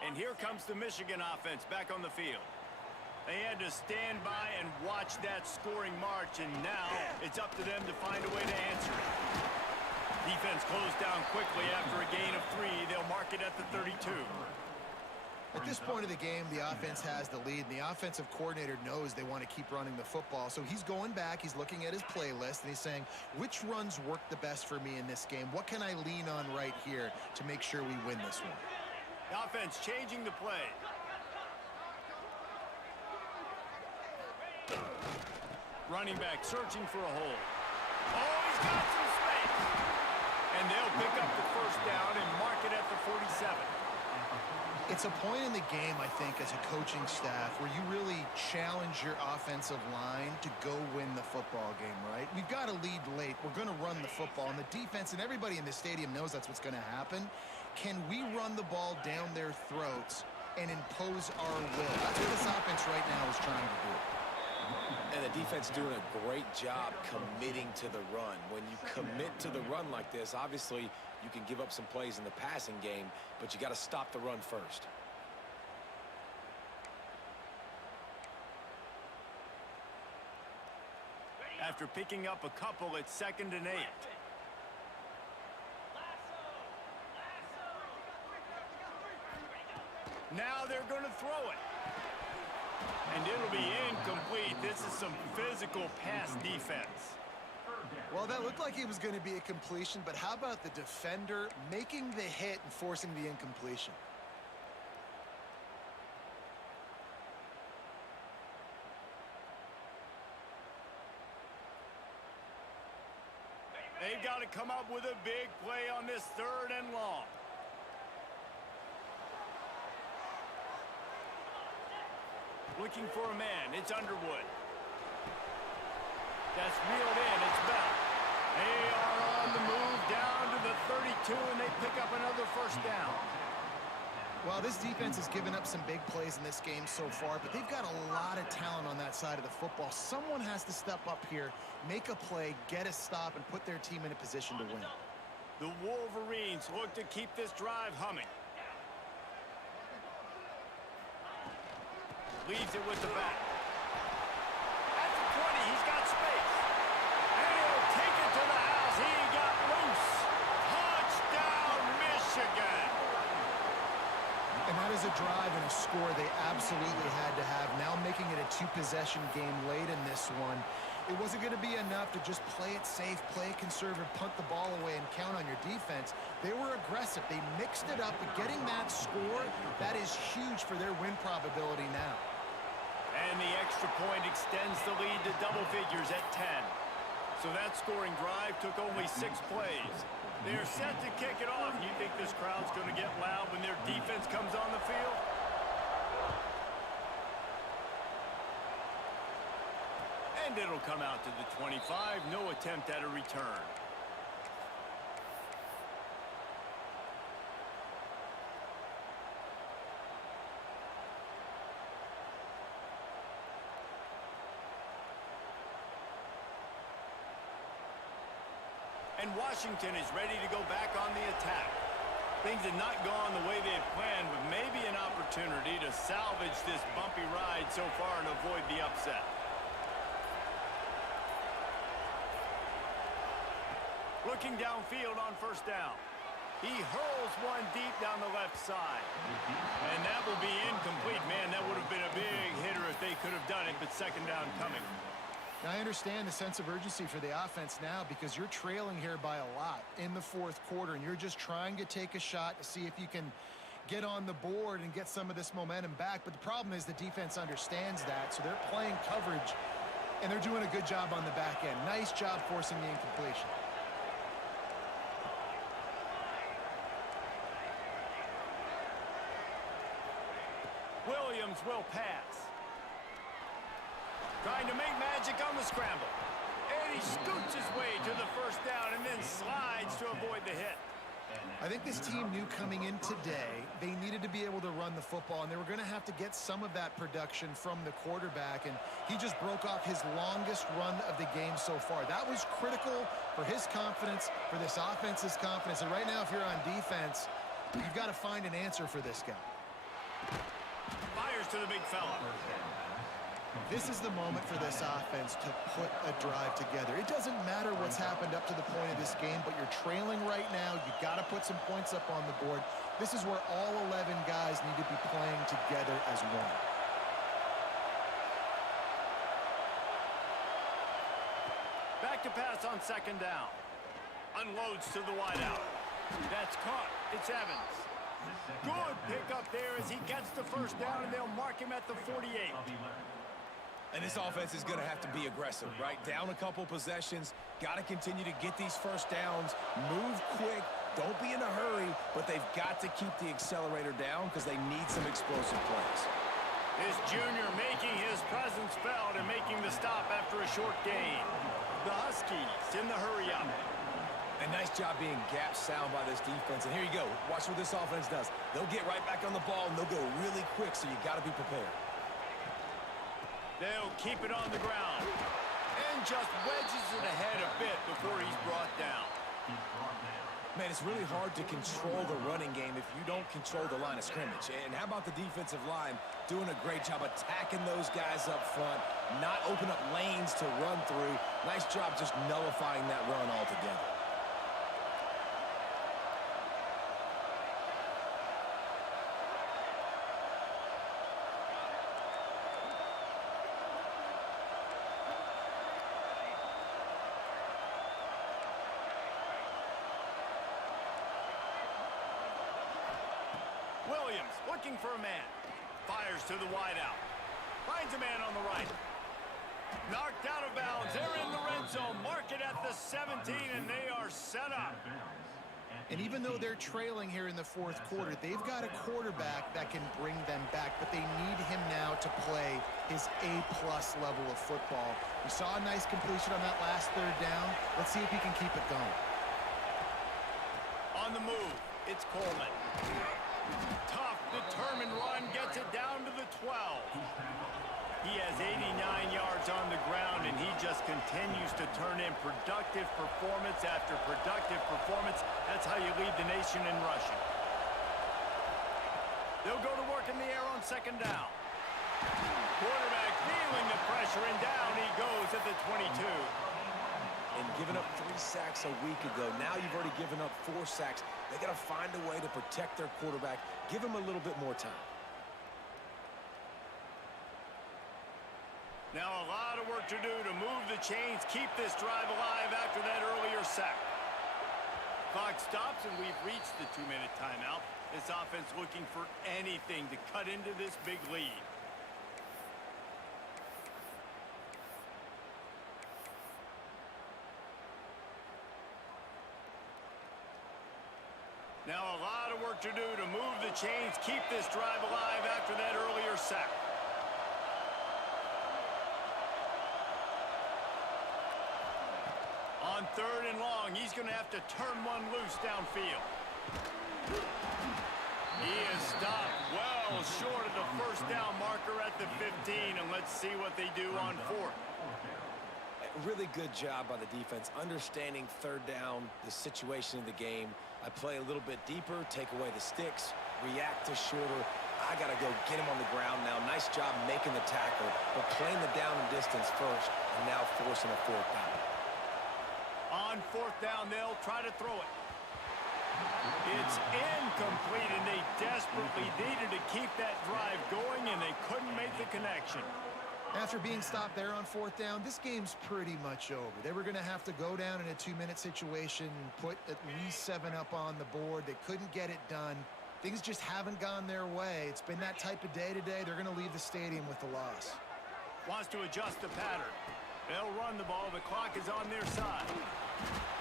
And here comes the Michigan offense back on the field. They had to stand by and watch that scoring march, and now it's up to them to find a way to answer it. Defense closed down quickly after a gain of 3. They'll mark it at the 32. At this point of the game, the offense has the lead, and the offensive coordinator knows they want to keep running the football. So he's going back, he's looking at his playlist, and he's saying, which runs work the best for me in this game? What can I lean on right here to make sure we win this one? The offense changing the play. Running back searching for a hole. Oh, he's got some space. And they'll pick up the first down and mark it at the 47. It's a point in the game, I think, as a coaching staff where you really challenge your offensive line to go win the football game, right? We've got to lead late. We're going to run the football, and the defense and everybody in the stadium knows that's what's going to happen. Can we run the ball down their throats and impose our will? That's what this offense right now is trying to do. And the defense doing a great job committing to the run. When you commit to the run like this, obviously you can give up some plays in the passing game, but you got to stop the run first. After picking up a couple, it's 2nd and 8. Now they're going to throw it. And it'll be incomplete. This is some physical pass defense. Well, that looked like it was going to be a completion, but how about the defender making the hit and forcing the incompletion? They've got to come up with a big play on this 3rd and long. Looking for a man. It's Underwood. That's reeled in. It's Bell. They are on the move down to the 32, and they pick up another first down. Well, this defense has given up some big plays in this game so far, but they've got a lot of talent on that side of the football. Someone has to step up here, make a play, get a stop, and put their team in a position to win. The Wolverines look to keep this drive humming. Leaves it with the back. At the 20, he's got space. And he'll take it to the house. He got loose. Touchdown, Michigan. And that is a drive and a score they absolutely had to have. Now making it a two-possession game late in this one. It wasn't going to be enough to just play it safe, play it conservative, punt the ball away, and count on your defense. They were aggressive. They mixed it up. But getting that score, that is huge for their win probability now. And the extra point extends the lead to double figures at 10. So that scoring drive took only 6 plays. They're set to kick it off. You think this crowd's going to get loud when their defense comes on the field? And it'll come out to the 25. No attempt at a return. And Washington is ready to go back on the attack. Things have not gone the way they had planned, but maybe an opportunity to salvage this bumpy ride so far and avoid the upset. Looking downfield on first down. He hurls one deep down the left side. And that will be incomplete. Man, that would have been a big hitter if they could have done it, but second down coming. Now, I understand the sense of urgency for the offense now because you're trailing here by a lot in the fourth quarter, and you're just trying to take a shot to see if you can get on the board and get some of this momentum back. But the problem is the defense understands that, so they're playing coverage, and they're doing a good job on the back end. Nice job forcing the incompletion. Williams will pass. Trying to make magic on the scramble. And he scoots his way to the first down and then slides to avoid the hit. I think this team knew coming in today they needed to be able to run the football, and they were going to have to get some of that production from the quarterback, and he just broke off his longest run of the game so far. That was critical for his confidence, for this offense's confidence, and right now if you're on defense, you've got to find an answer for this guy. Fires to the big fella. This is the moment for this offense to put a drive together. It doesn't matter what's happened up to the point of this game, but you're trailing right now. You've got to put some points up on the board. This is where all 11 guys need to be playing together as one. Back to pass on second down. Unloads to the wideout. That's caught. It's Evans. Good pickup there as he gets the first down, and they'll mark him at the 48. And this offense is going to have to be aggressive, right? Down a couple possessions, got to continue to get these first downs, move quick, don't be in a hurry, but they've got to keep the accelerator down because they need some explosive plays. This junior making his presence felt and making the stop after a short gain. The Huskies in the hurry-up. A nice job being gap sound by this defense. And here you go. Watch what this offense does. They'll get right back on the ball, and they'll go really quick, so you got to be prepared. They'll keep it on the ground. And just wedges it ahead a bit before he's brought down. Man, it's really hard to control the running game if you don't control the line of scrimmage. And how about the defensive line doing a great job attacking those guys up front, not open up lanes to run through. Nice job just nullifying that run altogether. Williams looking for a man. Fires to the wideout. Finds a man on the right. Knocked out of bounds. They're in the red zone. Mark it at the 17, and they are set up. And even though they're trailing here in the fourth quarter, they've got a quarterback that can bring them back, but they need him now to play his A-plus level of football. We saw a nice completion on that last third down. Let's see if he can keep it going. On the move, it's Coleman. Tough, determined run, gets it down to the 12. He has 89 yards on the ground, and he just continues to turn in productive performance after productive performance. That's how you lead the nation in rushing. They'll go to work in the air on second down. Quarterback feeling the pressure, and down he goes at the 22. And giving up 3 sacks a week ago, now you've already given up 4 sacks. They got to find a way to protect their quarterback. Give him a little bit more time. Now a lot of work to do to move the chains, keep this drive alive after that earlier sack. Clock stops, and we've reached the 2-minute timeout. This offense looking for anything to cut into this big lead. Now a lot of work to do to move the chains, keep this drive alive after that earlier sack. On 3rd and long, he's going to have to turn one loose downfield. He is stopped well short of the first down marker at the 15, and let's see what they do on 4th. Really good job by the defense, understanding 3rd down, the situation of the game. I play a little bit deeper, take away the sticks, react to shorter. I got to go get him on the ground now. Nice job making the tackle, but playing the down and distance first, and now forcing a 4th down. On 4th down, they'll try to throw it. It's incomplete, and they desperately needed to keep that drive going, and they couldn't make the connection. After being stopped there on 4th down, this game's pretty much over. They were going to have to go down in a 2-minute situation, put at least 7 up on the board. They couldn't get it done. Things just haven't gone their way. It's been that type of day today. They're going to leave the stadium with the loss. Wants to adjust the pattern. They'll run the ball. The clock is on their side.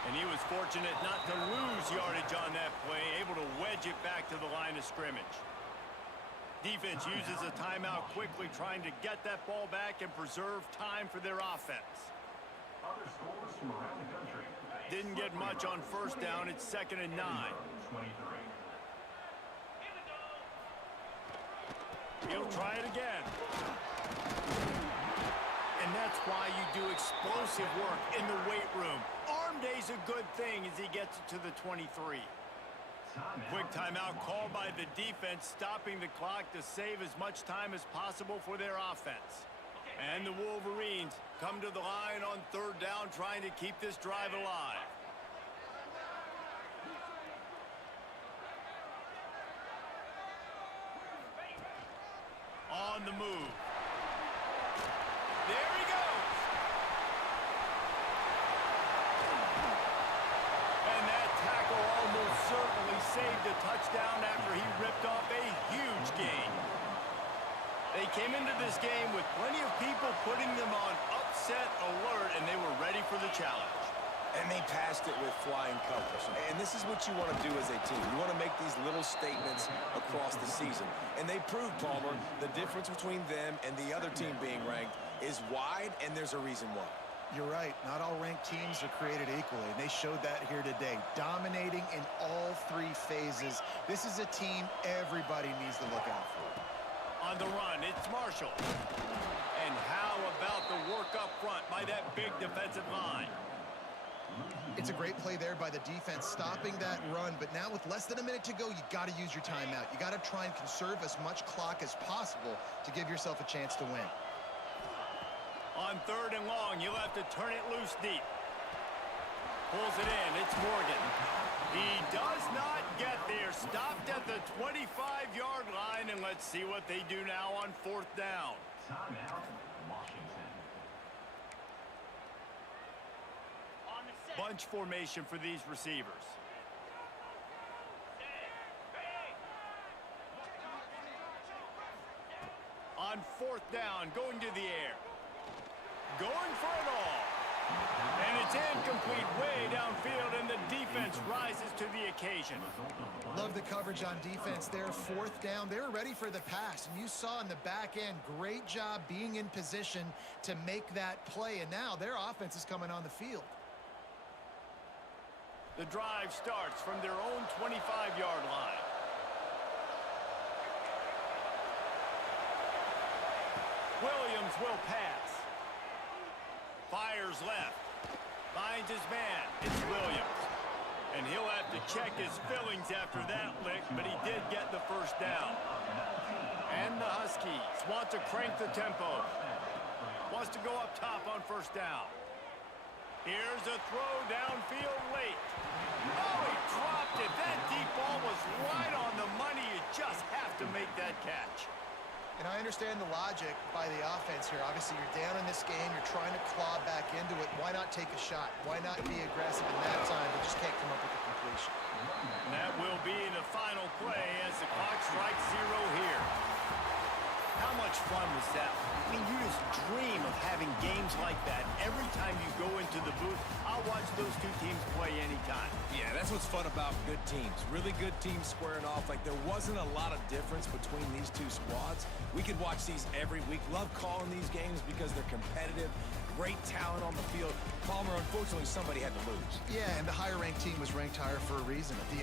And he was fortunate not to lose yardage on that play, able to wedge it back to the line of scrimmage. Defense uses a timeout quickly, trying to get that ball back and preserve time for their offense. Other scores from around the country. Didn't get much on 1st down. It's 2nd and 9. 23. He'll try it again. And that's why you do explosive work in the weight room. Arm day's a good thing as he gets it to the 23. Quick timeout called by the defense, stopping the clock to save as much time as possible for their offense. And the Wolverines come to the line on 3rd down, trying to keep this drive alive. On the move. There he goes. And that tackle almost certainly saved a touchdown after he ripped off a huge gain. They came into this game with plenty of people putting them on upset alert, and they were ready for the challenge. And they passed it with flying colors. And this is what you want to do as a team. You want to make these little statements across the season. And they proved, Palmer, the difference between them and the other team being ranked is wide, and there's a reason why. You're right. Not all ranked teams are created equally, and they showed that here today, dominating in all 3 phases. This is a team everybody needs to look out for. On the run, it's Marshall. And how about the work up front by that big defensive line? It's a great play there by the defense, stopping that run. But now with less than a minute to go, you got to use your timeout. You got to try and conserve as much clock as possible to give yourself a chance to win. On 3rd and long, you'll have to turn it loose deep. Pulls it in. It's Morgan. He does not get there. Stopped at the 25-yard line, and let's see what they do now on 4th down. Timeout, Washington. Bunch formation for these receivers. On 4th down, going to the air. Going for it all. And it's incomplete way downfield, and the defense rises to the occasion. Love the coverage on defense there. 4th down, they were ready for the pass. And you saw in the back end, great job being in position to make that play. And now their offense is coming on the field. The drive starts from their own 25-yard line. Williams will pass. Fires left. Finds his man. It's Williams. And he'll have to check his fillings after that lick, but he did get the first down. And the Huskies want to crank the tempo. Wants to go up top on first down. Here's a throw downfield late. Oh, he dropped it. That deep ball was right on the money. You just have to make that catch. And I understand the logic by the offense here. Obviously, you're down in this game. You're trying to claw back into it. Why not take a shot? Why not be aggressive in that time, but just can't come up with the completion? And that will be the final play as the clock strikes 0 here. How much fun was that? I mean, you just dream of having games like that every time you go into the booth. I'll watch those two teams play anytime. Yeah, that's what's fun about good teams. Really good teams squaring off. Like, there wasn't a lot of difference between these two squads. We could watch these every week. Love calling these games because they're competitive. Great talent on the field. Palmer, unfortunately, somebody had to lose. Yeah, and the higher-ranked team was ranked higher for a reason. At the